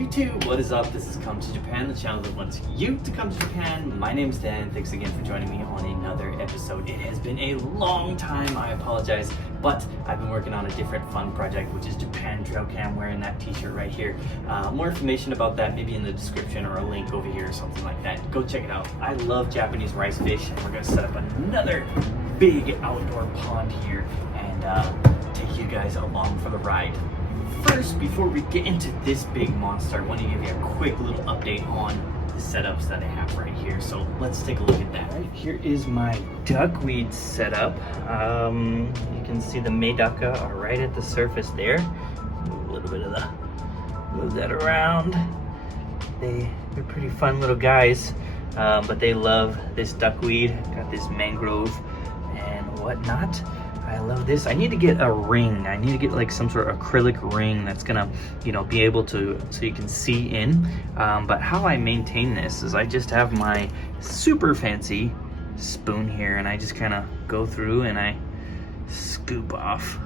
YouTube, what is up? This is Come to Japan, the channel that wants you to come to Japan. My name is Dan. Thanks again for joining me on another episode. It has been a long time, I apologize, but I've been working on a different fun project, which is Japan Trail Cam, wearing that t-shirt right here. More information about that maybe in the description or a link over here or something like that. Go check it out. I love Japanese rice fish, and we're gonna set up another big outdoor pond here and take you guys along for the ride. First, before we get into this big monster, I want to give you a quick little update on the setups that I have right here. So let's take a look at that. Right, here is my duckweed setup. You can see the Medaka are right at the surface there. Move a little bit of move that around. They're pretty fun little guys, but they love this duckweed. Got this mangrove and whatnot. I love this. I need to get a ring. I need to get like some sort of acrylic ring that's gonna, be able to, so you can see in. But how I maintain this is I just have my super fancy spoon here, and I just kind of go through and I scoop off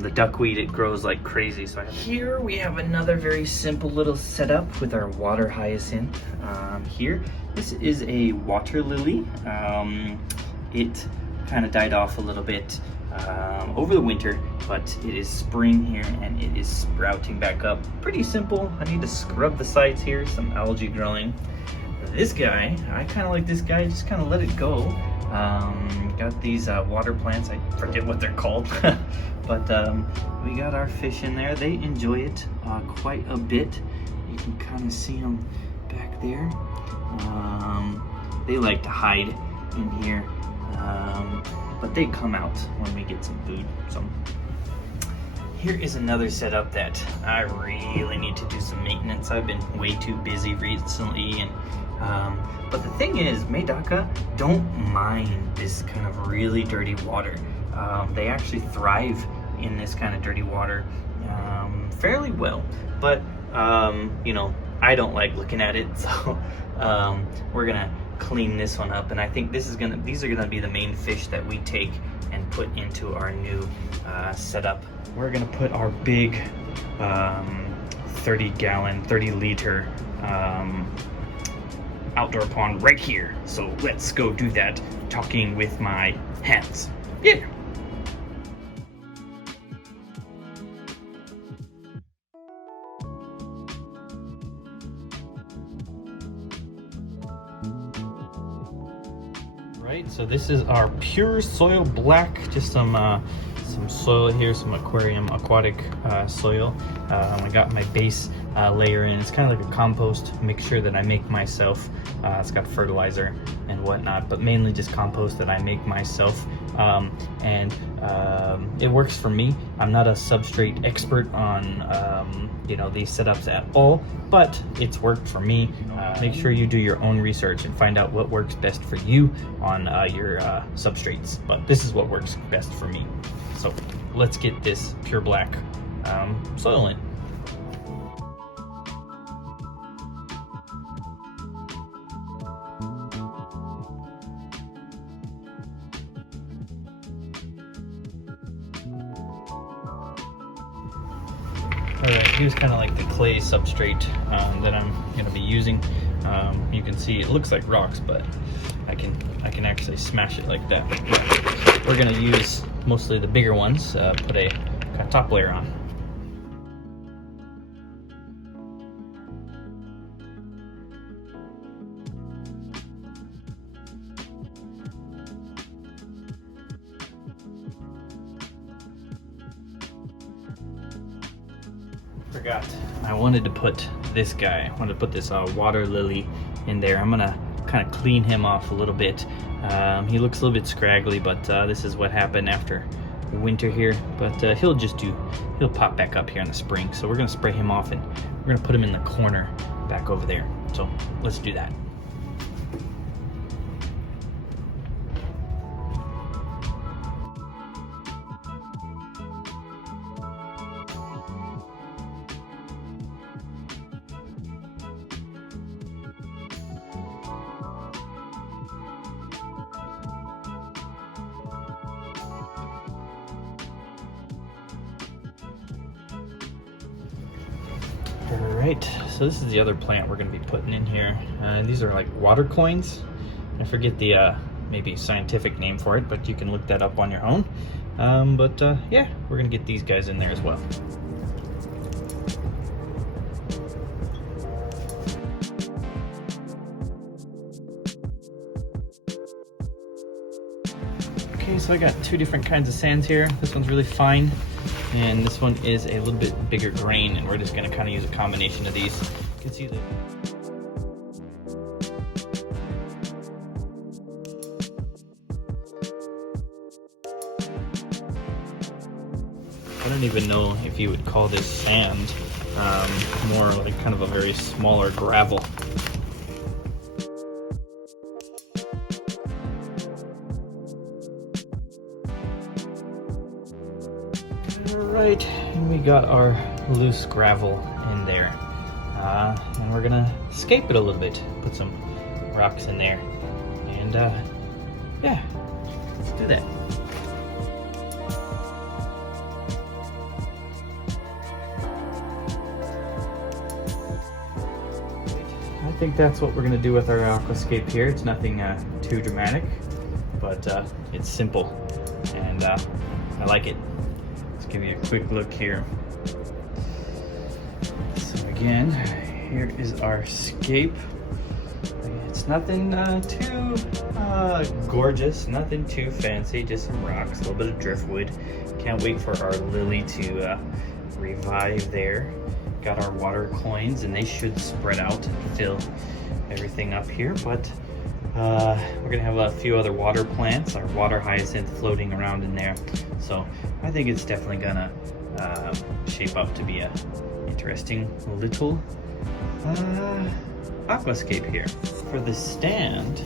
the duckweed. It grows like crazy. So here we have another very simple little setup with our water hyacinth. Here, this is a water lily. It kind of died off a little bit over the winter, but it is spring here and it is sprouting back up. Pretty simple. I need to scrub the sides here, some algae growing. This guy, I kind of like this guy, just kind of let it go. Got these water plants, I forget what they're called, but we got our fish in there. They enjoy it quite a bit. You can kind of see them back there. They like to hide in here. But they come out when we get some food. So here is another setup that I really need to do some maintenance. I've been way too busy recently, and but the thing is, Medaka don't mind this kind of really dirty water. They actually thrive in this kind of dirty water fairly well, but I don't like looking at it, so we're gonna clean this one up, and I think these are gonna be the main fish that we take and put into our new setup. We're gonna put our big 30 liter outdoor pond right here. So let's go do that, talking with my hands. Yeah. Right, so this is our pure soil black, just some soil here, some aquatic soil. I got my base layer in. It's kind of like a compost mixture that I make myself. It's got fertilizer and whatnot, but mainly just compost that I make myself. And it works for me. I'm not a substrate expert on these setups at all, but it's worked for me. Make sure you do your own research and find out what works best for you on your substrates, but this is what works best for me. So let's get this pure black soil in. Alright, here's kind of like the clay substrate that I'm going to be using. You can see it looks like rocks, but I can actually smash it like that. We're going to use mostly the bigger ones, put a top layer on. Forgot, I wanted to put this guy, I wanted to put this water lily in there. I'm gonna kind of clean him off a little bit. He looks a little bit scraggly, but this is what happened after winter here. But he'll pop back up here in the spring. So we're gonna spray him off, and we're gonna put him in the corner back over there. So let's do that. Alright, so this is the other plant we're going to be putting in here. These are like water coins. I forget the maybe scientific name for it, but you can look that up on your own. Yeah, we're going to get these guys in there as well. Okay, so I got two different kinds of sands here. This one's really fine, and this one is a little bit bigger grain, and we're just going to kind of use a combination of these. You can see that. I don't even know if you would call this sand, more like kind of a very smaller gravel. Alright, and we got our loose gravel in there. And we're gonna scape it a little bit, put some rocks in there, and yeah, let's do that. I think that's what we're gonna do with our aquascape here. It's nothing too dramatic, but it's simple, and I like it. Let's give you a quick look here. So again, here is our scape. It's nothing too gorgeous, nothing too fancy, just some rocks, a little bit of driftwood. Can't wait for our lily to revive there. Got our water coins, and they should spread out and fill everything up here, but we're gonna have a few other water plants, our water hyacinth floating around in there. So I think it's definitely gonna shape up to be a interesting little aquascape here. For the stand,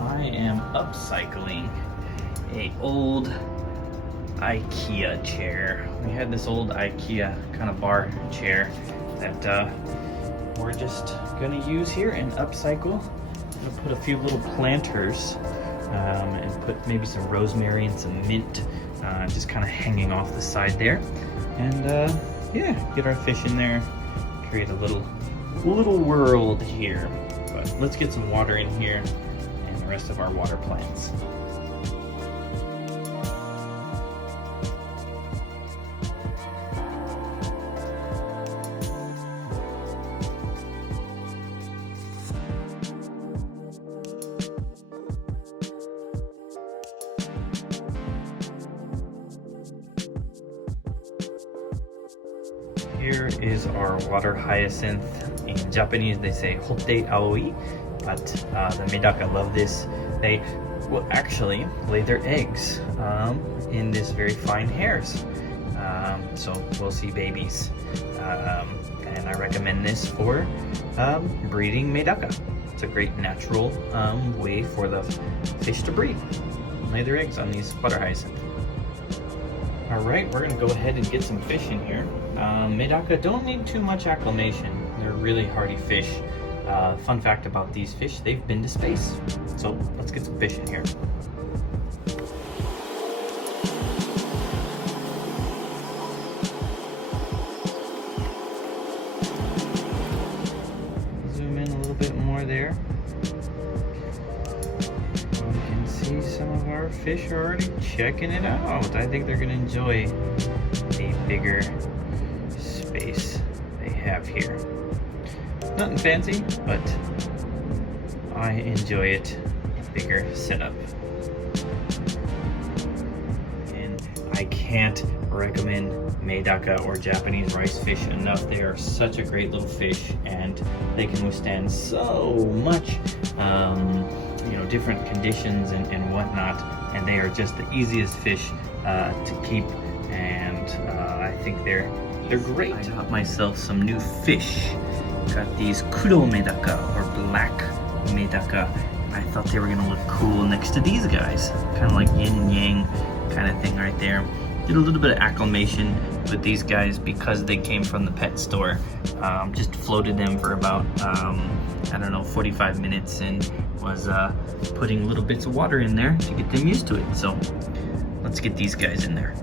I am upcycling a old IKEA chair. We had this old IKEA kind of bar chair that we're just gonna use here and upcycle. I'm gonna put a few little planters and put maybe some rosemary and some mint just kind of hanging off the side there, and yeah, get our fish in there, create a little world here. But let's get some water in here and the rest of our water plants. Here is our water hyacinth. In Japanese, they say hotte aoi, but the Medaka love this. They will actually lay their eggs in this very fine hairs. So we'll see babies. And I recommend this for breeding Medaka. It's a great natural way for the fish to breed. Lay their eggs on these water hyacinth. All right, we're gonna go ahead and get some fish in here. Medaka don't need too much acclimation. They're really hardy fish. Fun fact about these fish, they've been to space. So let's get some fish in here. Zoom in a little bit more there. You can see some of our fish are already checking it out. I think they're gonna enjoy the bigger space they have here. Nothing fancy, but I enjoy it. Bigger setup. And I can't recommend Medaka or Japanese rice fish enough. They are such a great little fish, and they can withstand so much different conditions and whatnot, and they are just the easiest fish to keep, and I think they're great. I got myself some new fish. Got these kuro Medaka or black Medaka. I thought they were gonna look cool next to these guys, kind of like yin and yang kind of thing right there. Did a little bit of acclimation with these guys because they came from the pet store. Just floated them for about I don't know, 45 minutes, and was putting little bits of water in there to get them used to it. So let's get these guys in there.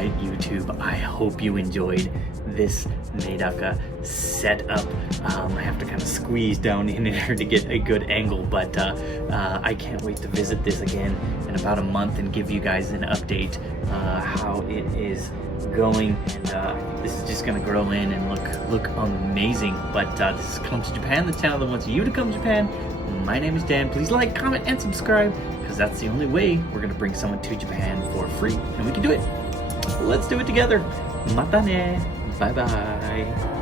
right, YouTube. I hope you enjoyed this Medaka setup. I have to kind of squeeze down in there to get a good angle, but I can't wait to visit this again in about a month and give you guys an update how it is going. And this is just gonna grow in and look amazing. But this is Come to Japan, the channel that wants you to come to Japan. My name is Dan. Please like, comment, and subscribe, because that's the only way we're gonna bring someone to Japan for free, and we can do it. Let's do it together. Mata ne. Bye bye.